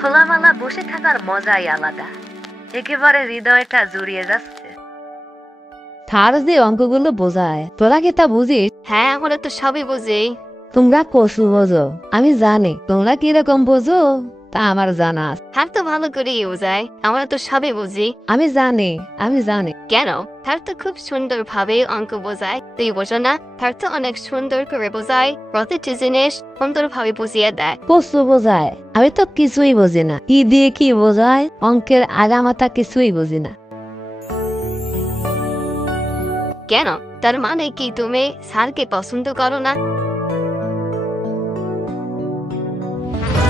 খোলামেলা বসে থাকার মজাই আলাদা, একেবারে হৃদয়টা জুড়িয়ে যাচ্ছে। তার যে অঙ্কগুলো বোঝায়, তোরা কি তা বুঝিস? হ্যাঁ, আমরা তো সবই বুঝি। তোমরা কসু বোঝো, আমি জানি তোমরা কিরকম বোঝো তা আমার জানা আছে। তার তো ভালো করেই বোঝায়, আমরা তো সবই বুঝি। আমি জানি। কেন? তার তো খুব সুন্দর ভাবে অঙ্ক বোঝায়, তুই বোঝো না? তার তো অনেক সুন্দর করে বোঝায়, প্রতিটি জিনিস সুন্দর ভাবে বুঝিয়ে দেয়। কসু বোঝায়, আমি তো কিছুই বুঝি না। কি দিয়ে কি বোঝায়, অঙ্কের আগামাথা কিছুই বুঝি না। কেন? তার মানে কি তুমি স্যারকে পছন্দ করো না?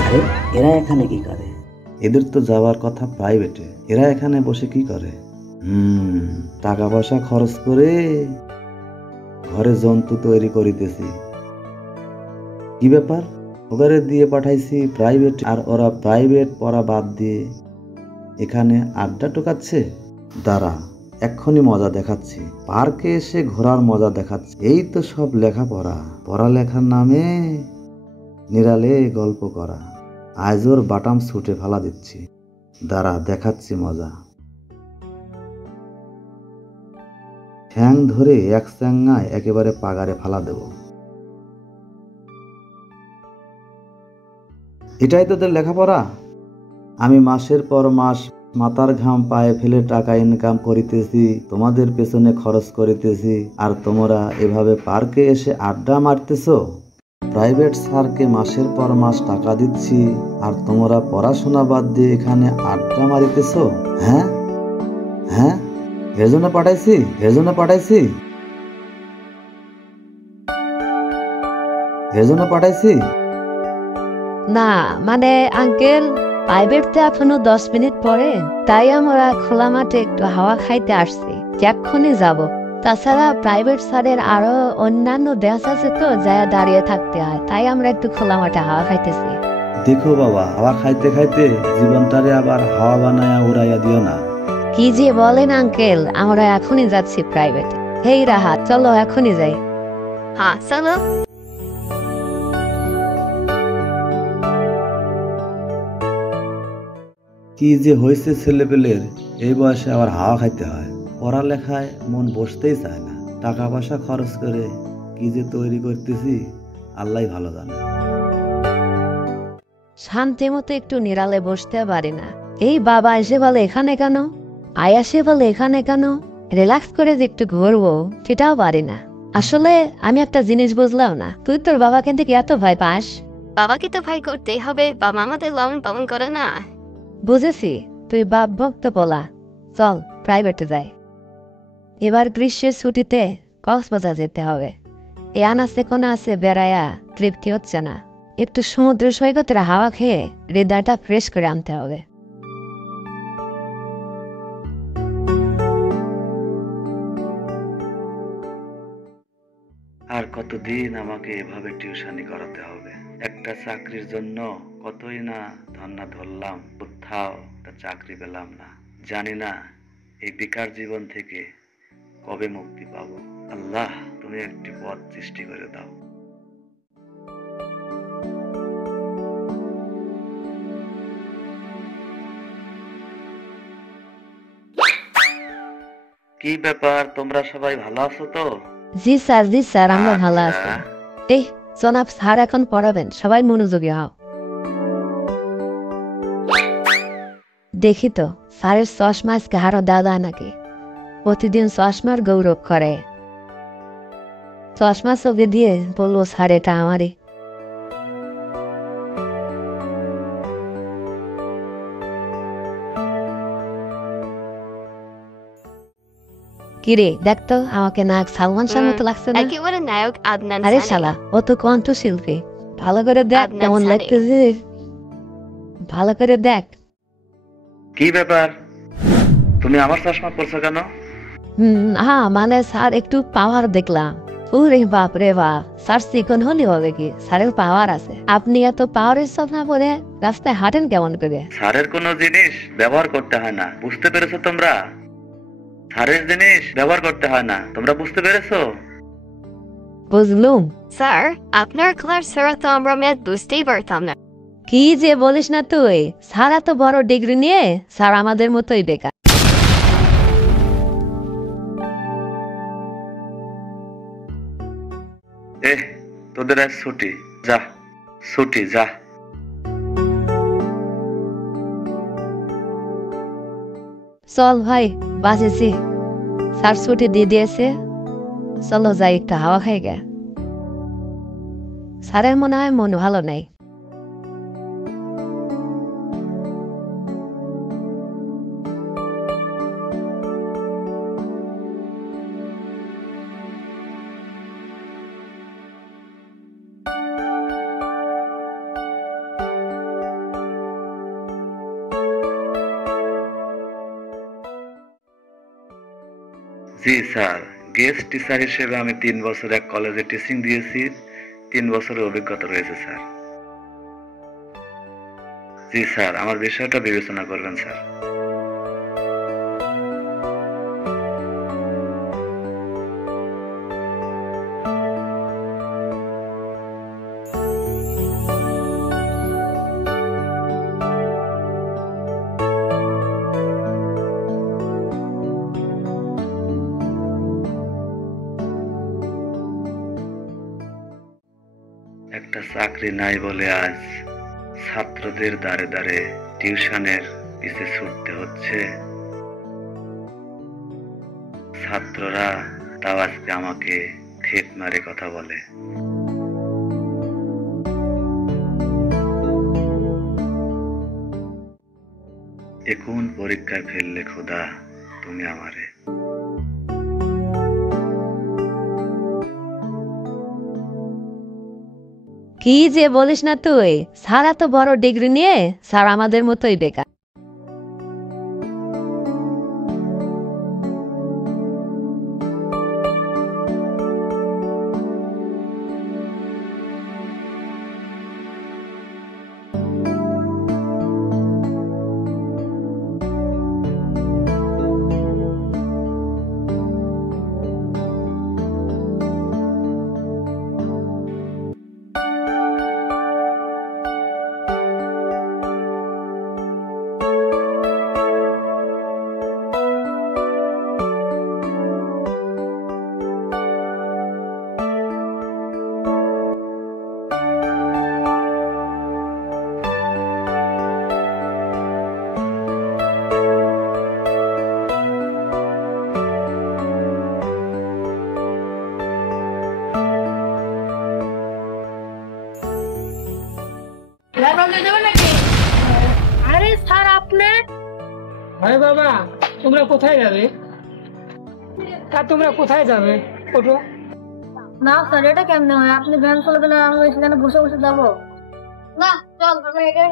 আরে এরা এখানে কি করে? এদের তো যাওয়ার কথা প্রাইভেটে, এরা এখানে বসে কি করে? টাকা পয়সা খরচ করে ঘরে জন্তু তৈরি করিতেছি। কি ব্যাপার? ওগারে দিয়ে পাঠাইছি প্রাইভেট, আর ওরা প্রাইভেট পড়া বাদ দিয়ে এখানে আড্ডা টোকাচ্ছে। দাঁড়া, এক্ষুনি মজা দেখাচ্ছি। পার্কে এসে ঘোরার মজা দেখাচ্ছি। এই তো সব লেখাপড়া, পড়ালেখার নামে নিরালে গল্প করা। আজোর বাটাম ছুটে ফেলা দিচ্ছি। দাঁড়া, দেখাচ্ছি মজা। ঠ্যাং ধরে এক চ্যাঙ্গায় একেবারে পাগারে ফালা দেব। এটাই তোদের লেখাপড়া? আমি মাসের পর মাস মাথার ঘাম পায়ে ফেলে টাকা ইনকাম করিতেছি, তোমাদের পেছনে খরচ করিতেছি, আর তোমরা এভাবে পার্কে এসে আড্ডা মারতেছ? প্রাইভেট স্যারকে মাসের পর মাস টাকা দিচ্ছি, আর তোমরা পড়াশোনা বাদ দিয়ে এখানে আড্ডা মারিতেছ? হ্যাঁ হ্যাঁ, এর জন্য পাঠাইছি। না মানে আঙ্কেল, প্রাইভেটতে এখনো 10 মিনিট পরে, তাই আমরা খোলা মাঠে একটু হাওয়া খাইতে আসছি, এক্ষুনি যাব। তাছাড়া প্রাইভেট স্যারের আরো অন্যান্য দেশ আছে তো, যায় দাঁড়িয়ে থাকতে হয়, তাই আমরা একটু খোলা মাঠে হাওয়া খাইতেছি। দেখো বাবা, হাওয়া খাইতে খাইতে জীবনটারে আবার হাওয়া বানায়া উড়াইয়া দিও না। কি যে বলেন আঙ্কেল, আমরা এখনই যাচ্ছি প্রাইভেটে। হেই রাহাত, চলো এখনই যাই। হ্যাঁ চলো। কি যে হয়েছে ছেলেপেলের, এই বয়সে আবার হাওয়া খাইতে হয়। পড়ালেখায় মন বসতেই চায় না। টাকা পয়সা খরচ করে কি যে তৈরি করতেছি, আল্লাহ ভালো জানে। শান্তি মতো একটু নিরালে বসতে পারি না। এই বাবা এসে বলে এখানে কেন, আয়া সে বলে এখানে কেন, রিল্যাক্স করে যে একটু ঘুরবো সেটাও পারি না। আসলে আমি একটা জিনিস বুঝলাম না, তুই তোর বাবাকে থেকে এত ভয় পাস? বাবাকে তো ভয় করতেই হবে, বাবা আমাদের লালন পালন করে না। বুঝেছি, তুই বাপ ভক্ত বলা। চল প্রাইভেটে যাই। এবার গ্রীষ্মের ছুটিতে কক্সবাজার যেতে হবে। এ আনাচে কোনা আছে বেড়ায়া তৃপ্তি হচ্ছে না। একটু সমুদ্র সৈকতের হাওয়া খেয়ে হৃদয়টা ফ্রেশ করে আনতে হবে। আর কতদিন আমাকে এভাবে টিউশনি করাতে হবে? একটা চাকরির জন্য কতই না ধর্না ধরলাম, কোথাও একটা চাকরি পেলাম না। জানি না এই বেকার জীবন থেকে কবে মুক্তি পাবো। আল্লাহ, তুমি একটি পথ সৃষ্টি করে দাও। কি ব্যাপার, তোমরা সবাই ভালো আছো তো? জি স্যার, আমরা ভালো আছি। এই জনাব স্যার এখন পড়াবেন, সবাই মনোযোগী হও। দেখি তো স্যারের চশমা আজকে আরো দাদা নাকি, প্রতিদিন চশমার গৌরব করে। চশমা চোখে দিয়ে বলবো স্যার এটা আমারই। কিরে দেখতো আমাকে নায়ক সালমান শাহ মতো লাগছে না? একেবারে নায়ক আদনান আরে সানি। শালা, ও তো কণ্ঠশিল্পী। ভালো করে দেখ আদনান কেমন সানি। লাগতেছে, ভালো করে দেখ। কি ব্যাপার, তুমি আমার চশমা পরছো কেন? হ্যাঁ মানে স্যার একটু পাওয়ার দেখলাম। ওরে বাপ রে বাপ, স্যার চিকন হলে হবে কি, স্যারের পাওয়ার আছে। আপনি এত পাওয়ারের চশমা পরে রাস্তায় হাঁটেন কেমন করে? স্যারের কোনো জিনিস ব্যবহার করতে হয় না, বুঝতে পেরেছো তোমরা? স্যারের জিনিস ব্যবহার করতে হয় না, তোমরা বুঝতে পেরেছো? বুঝলুম। স্যার, আপনার ক্লাস ছাড়া তো আমরা ম্যাথ বুঝতেই পারতাম না। কি যে বলিস না তুই, স্যার এত বড় ডিগ্রি নিয়ে স্যার আমাদের মতোই বেকার। তোদের আজ ছুটি, যা ছুটি যা। চল ভাই, বাঁচেছি, স্যার ছুটি দিয়ে দিয়েছে, চলো যাই একটু হাওয়া খাই গে। স্যারের মনে হয় মন ভালো নেই। জি স্যার, গেস্ট টিচার হিসেবে আমি 3 বছর এক কলেজে টিচিং দিয়েছি, 3 বছরের অভিজ্ঞতা রয়েছে স্যার। জি স্যার, আমার বিষয়টা বিবেচনা করবেন স্যার। একটা চাকরি নাই বলে আজ ছাত্রদের দ্বারে দ্বারে টিউশনের পিছে ছুটতে হচ্ছে। ছাত্ররা তাও আজকে আমাকে থেট মারে কথা বলে। এ কোন পরীক্ষায় ফেললে খোদা তুমি আমারে। কি যে বলিস না তুই, স্যার এত বড় ডিগ্রি নিয়ে স্যার আমাদের মতোই বেকার। আরে স্যার আপনি? আরে বাবা, তোমরা কোথায় যাবে? তোমরা কোথায় যাবে? ওঠো। না স্যার, এটা কেমনে হয়? আপনি ভ্যান চলে গেলে আমি সেখানে বসে বসে যাবো? না চল, আমরা এটা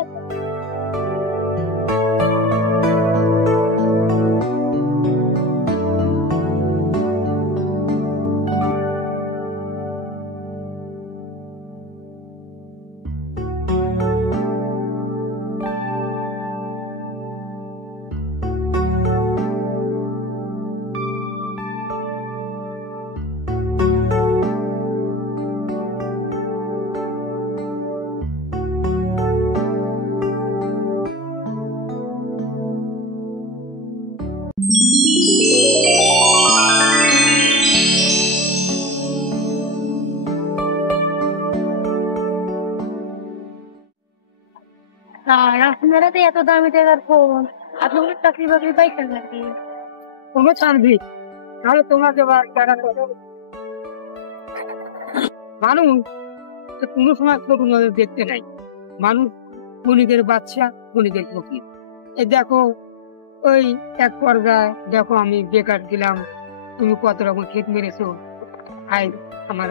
আর আপনারা তো এত দামি টাকার ফোন, আপনি কোনো চাকরি বাকরি পাইছেন নাকি? কোনো চাকরি তাহলে তোমাকে মানুষ কোনো সময় ছোট নজর দেখতে নাই। মানুষ বণিকের বাচ্চা, বণিকের ফকির। এই দেখো, ওই এক পর্যায়ে দেখো আমি বেকার দিলাম, তুমি কত রকম ক্ষেত মেরেছো। আমার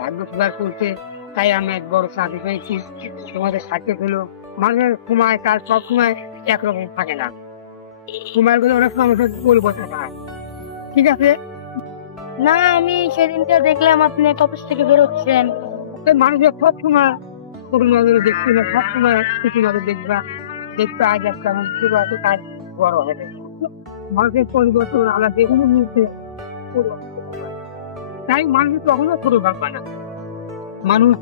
ভাগ্য সুধার করছে, তাই আমি এক বড় চাকরি পেয়েছি। তোমাদের সাথে হলো মানুষের সময় কাজ সব সময় একরকম থাকে না, সময়ের কথা অনেক সময় আমাদের পরিবর্তন হয়। ঠিক আছে না, আমি সেদিনটা দেখলাম আপনি অফিস থেকে বেরোচ্ছেন। মানুষের সব সময় ছোট নজরে দেখতে না, সব সময় ছোট নজরে দেখবা, দেখতে আজ একটা শুরু আছে, কাজ বড় হবে। মানুষের পরিবর্তন আলাদা, যে কোনো মুহূর্তে তাই মানুষ কখনো ছোট ভাববা না। মানুষ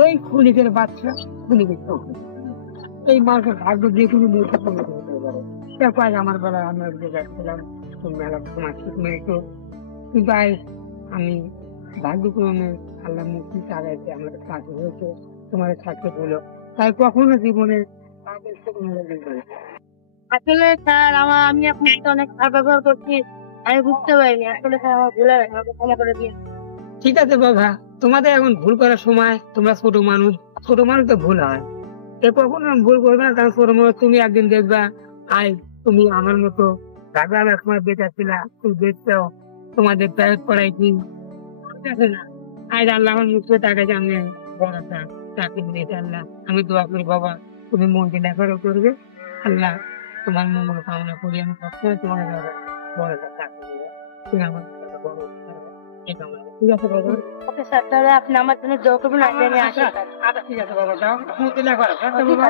ওই খুনিকের বাচ্চা, খুনিকের এই মানুষের ভাগ্য যে কোনো মুহূর্তে পরিবর্তন হতে পারে। দেখো আজ আমার বেলায় আমি এক জায়গায় ছিলাম, মেলা তোমার মৃত, কিন্তু আজ আমি ভাগ্যক্রমে আল্লাহ মুক্তি চালাইতে আমার কাছে হয়েছে, তোমার সাথে বলো, তাই কখনো জীবনে আসলে স্যার আমি আপনাকে অনেক খারাপ ব্যবহার করছি, আমি বুঝতে পারিনি। আসলে স্যার আমার ভুল হয়ে গেছে, আমাকে ক্ষমা করে দিন। ঠিক আছে বাবা, তোমাদের এখন ভুল করার সময়, তোমরা ছোট মানুষ তো ভুল হয়, এ কখনো ভুল করবে না। কারণ ছোট মানুষ তুমি একদিন দেখবা আজ তুমি আমার মতো ভাবে এক সময় বেঁচে ছিলা, তুমি দেখছো তোমাদের প্রাইভেট পড়াইছি, ঠিক আছে না? আজ আল্লাহ আমার মুখে তাকাইছে, আমি বড় চাকরি দিয়েছে আল্লাহ। আমি দোয়া করি বাবা তুমি মনকে দেখারও করবে, আল্লাহ তোমার মঙ্গল কামনা করি। আমি সবসময় তোমার বড় চাকরি দেবো, তুমি আমার বড় এই কামনা করি। ঠিক আছে বাবা? ওকে স্যার, তাহলে আপনি আমার জন্য দোয়া করবেন, আমি আসি। আচ্ছা ঠিক আছে বাবা, যাও, তুমি লেখা রাখো, বাবা।